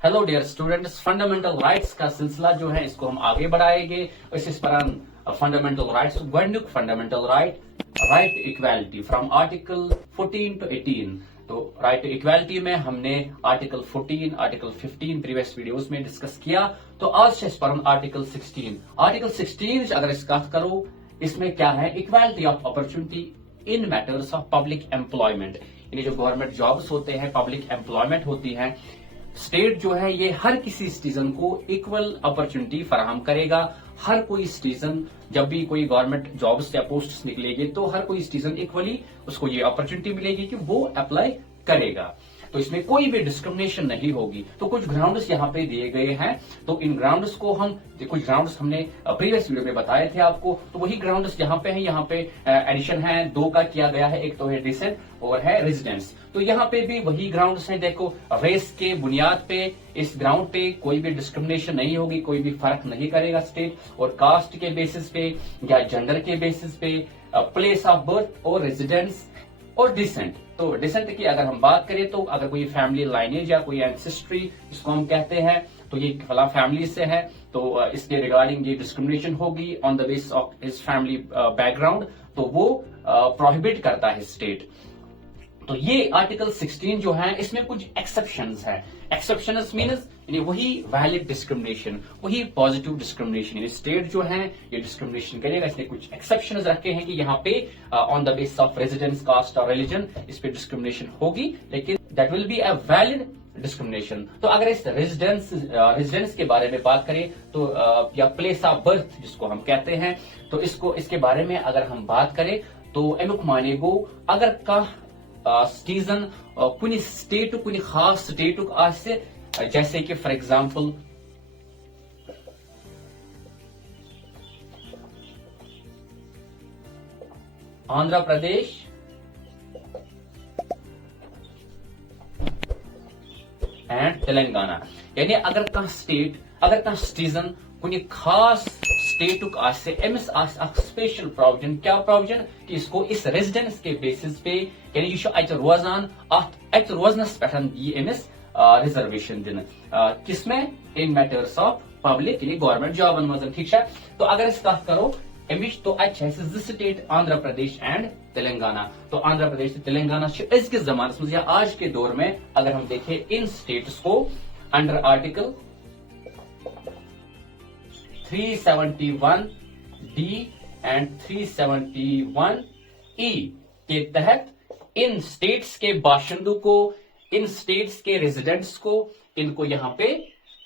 Hello dear students, fundamental rights का सिलसिला जो है इसको हम आगे बढ़ाएंगे। इस पर फंडामेंटल राइट्स गोडनुक fundamental right equality from article 14 to 18। तो राइट इक्वालिटी में हमने आर्टिकल 14, आर्टिकल 15 प्रीवियस वीडियोस में डिस्कस किया। तो आज से इस पर आर्टिकल 16 अगर इसका करो, इसमें क्या है, equality of opportunity in matters of public employment. यानी जो गवर्नमेंट जॉब्स होते हैं, पब्लिक एम्प्लॉयमेंट होती है, स्टेट जो है ये हर किसी सिटीजन को इक्वल अपॉर्चुनिटी फराहम करेगा। हर कोई सिटीजन, जब भी कोई गवर्नमेंट जॉब्स या पोस्ट्स निकलेगी तो हर कोई सिटीजन इक्वली उसको ये अपॉर्चुनिटी मिलेगी कि वो अप्लाई करेगा। तो इसमें कोई भी डिस्क्रिमिनेशन नहीं होगी। तो कुछ ग्राउंड्स यहाँ पे दिए गए हैं। तो इन ग्राउंड्स को कुछ ग्राउंड्स हमने प्रीवियस वीडियो में बताए थे आपको। तो वही ग्राउंड्स यहाँ पे हैं। यहाँ पे एडिशन है, 2 का किया गया है, एक तो है डिसेंट और है रेजिडेंस। तो यहाँ पे भी वही ग्राउंड्स हैं। देखो, रेस के बुनियाद पे इस ग्राउंड पे कोई भी डिस्क्रिमिनेशन नहीं होगी, कोई भी फर्क नहीं करेगा स्टेट। और कास्ट के बेसिस पे या जेंडर के बेसिस पे, प्लेस ऑफ बर्थ और रेजिडेंस और डिसेंट। तो डिसेंट की अगर हम बात करें तो अगर कोई फैमिली लाइनेज या कोई एंसेस्ट्री इसको हम कहते हैं, तो ये फला फैमिली से है, तो इसके रिगार्डिंग ये डिस्क्रिमिनेशन होगी on the basis of his family background. तो वो प्रोहिबिट करता है स्टेट। तो ये आर्टिकल 16 जो है, इसमें कुछ एक्सेप्शंस है। एक्सेप्शंस मीन्स वही वैलिड डिस्क्रिमिनेशन, वही पॉजिटिव डिस्क्रिमिनेशन। यानी स्टेट जो है ये डिस्क्रिमिनेशन करेगा। इसने कुछ एक्सेप्शंस रखे हैं कि यहाँ पे on the basis of residence, caste और रिलीजन इस पे डिस्क्रिमिनेशन होगी, लेकिन that will be a valid discrimination. तो अगर इस रेजिडेंस के बारे में बात करें तो या प्लेस ऑफ बर्थ जिसको हम कहते हैं, तो इसके बारे में अगर हम बात करें तो एमुक माने गो अगर का सिटीजन कुछ स्टेट कुछ खास स्टेट आसे, जैसे कि for example Andhra Pradesh and Telangana. यानी अगर सिटीजन कुछ खास स्टेट आसे, एमिस स्पेशल प्रोविजन, क्या प्रोविजन कि इसको इस रेजिडेंस के बेसिस पे, यानी यह अत रोजान, अत रोजनस पे एमिस रिजर्वेशन दिन किसमें, इन मैटर्स ऑफ पब्लिक यानी गवर्नमेंट जॉबन मज। ठीक है। तो अगर इस कत करो अमिश, तो a state Andhra Pradesh and Telangana. तो आंध्र प्रदेश से तेलंगाना अजकिस जमानस में या आज के दौर में अगर हम देखें इन स्टेट्स को अंडर आर्टिकल 371 डी एंड 371 ई के तहत इन स्टेट्स के बाशिंदों को, इन स्टेट्स के रेजिडेंट्स को, इनको यहां पे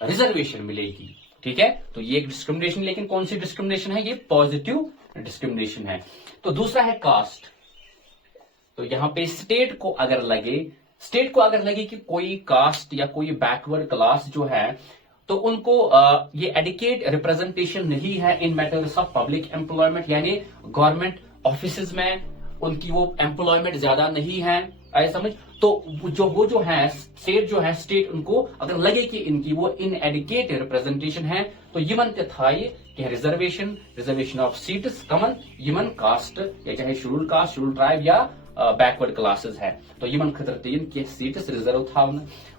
रिजर्वेशन मिलेगी। ठीक है। तो ये एक डिस्क्रिमिनेशन, लेकिन कौन सी डिस्क्रिमिनेशन है, ये पॉजिटिव डिस्क्रिमिनेशन है। तो दूसरा है कास्ट। तो यहां पे स्टेट को अगर लगे कि कोई कास्ट या कोई बैकवर्ड क्लास जो है, तो उनको ये एडिकेट रिप्रेजेंटेशन नहीं है इन मैटर्स ऑफ पब्लिक एम्प्लॉयमेंट, यानी गवर्नमेंट ऑफिसेज में उनकी वो एम्प्लॉयमेंट ज्यादा नहीं है, ऐसा समझ। तो वो जो है स्टेट उनको अगर लगे कि इनकी वो इन एडिकेट रिप्रेजेंटेशन है, तो यमन कि रिजर्वेशन ऑफ सीट्स कमन यमन कास्ट या चाहे शेड्यूल्ड कास्ट, शेड्यूल्ड ट्राइब या बैकवर्ड क्लासेस है, तो यमन खतर की सीट्स रिजर्व था।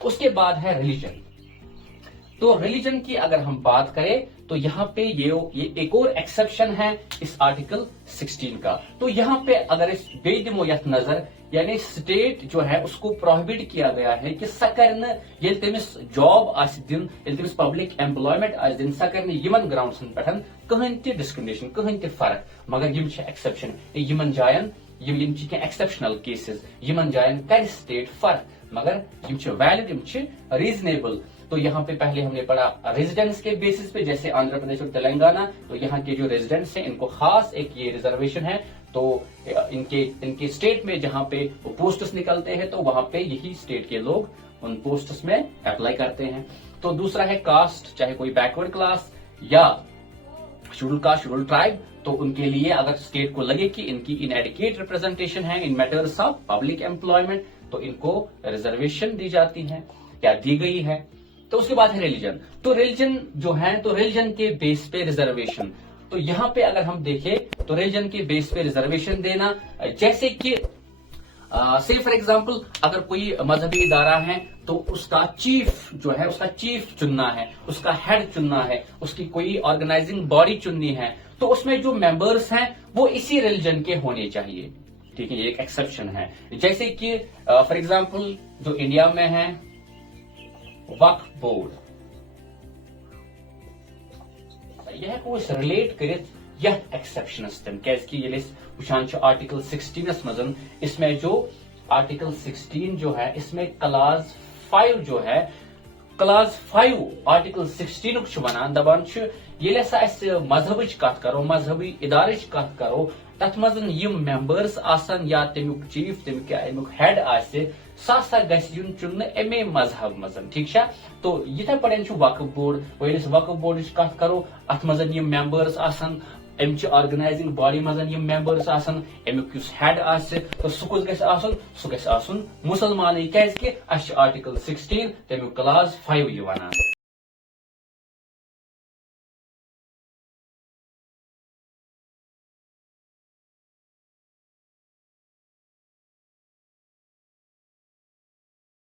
उसके बाद है रिलीजन। तो रिलीजन की अगर हम बात करें तो यहाँ पे ये एक और एक्सेप्शन है इस आर्टिकल 16 का। तो यहाँ पे अगर इस बेदमोयत नजर, यानी स्टेट जो है उसको प्रोहिबिट किया गया है कि सकर्न ये तमिस जॉब आज दिन, ये तमिस पब्लिक एम्प्लॉयमेंट आज दिन सकर्न यमन ग्राउंड्सन पे कहीं ते डिस्क्रिमिनेशन, कहीं ते फर्क, मगर यम एक्सेप्शन यमन जायन, यम एक्सेप्शनल केसेस, यमन जायन कर स्टेट फर्क, मगर यम वैलिड, यम रीजनेबल। तो यहाँ पे पहले हमने पढ़ा रेजिडेंस के बेसिस पे, जैसे आंध्र प्रदेश और तेलंगाना, तो यहाँ के जो रेजिडेंट्स हैं इनको खास एक ये रिजर्वेशन है। तो इनके स्टेट में जहाँ पे पोस्ट्स निकलते हैं, तो वहां पे यही स्टेट के लोग उन पोस्ट्स में अप्लाई करते हैं। तो दूसरा है कास्ट, चाहे कोई बैकवर्ड क्लास या शेड्यूल्ड कास्ट, शेड्यूल्ड ट्राइब, तो उनके लिए अगर स्टेट को लगे कि इनकी इनएडिक्वेट रिप्रेजेंटेशन है इन मैटर्स ऑफ पब्लिक एम्प्लॉयमेंट, तो इनको रिजर्वेशन दी जाती है या दी गई है। तो उसके बाद है रिलीजन। तो रिलीजन जो है, तो रिलीजन के बेस पे रिजर्वेशन। तो यहां पे अगर हम देखें तो रिलीजन के बेस पे रिजर्वेशन देना, जैसे कि से फॉर एग्जाम्पल अगर कोई मजहबी इदारा है तो उसका चीफ जो है, उसका चीफ चुनना है, उसका हेड चुनना है, उसकी कोई ऑर्गेनाइजिंग बॉडी चुननी है, तो उसमें जो मेंबर्स हैं वो इसी रिलीजन के होने चाहिए। ठीक है, ये एक एक्सेप्शन है। जैसे कि फॉर एग्जाम्पल जो इंडिया में है वक्फ बोर्ड, यह कुछ रिलेट करित यह एक्सेप्शनस तम कि ये वुचान आर्टिकल 16 मजन, इसमें जो आर्टिकल 16 जो है इसमें क्लास 5 जो है, क्लास 5 आर्टिकल 16 वन दपान ये मजहब कत करो, मजहबी इदार कत करो, तथ मजन यम मेंबर्स आसन या तमुक चीफ तमुक हेड आसे सा गुन चुन अमे मजहब मजन। ठीक है, तो यथे पे वक्फ बोर्ड, वक्फ बोर्ड कत करो, अत मजन यम मेंबर्स आसन, अमच ऑर्गेनाइजिंग बॉडी मजन यम मेंबर्स आसन, अमुक युस हेड आसे तो सह कुछ गस आसन, सह गस आसन मुसलमान, क्या आर्टिकल 16 तमुक क्लास 5 ये वनान।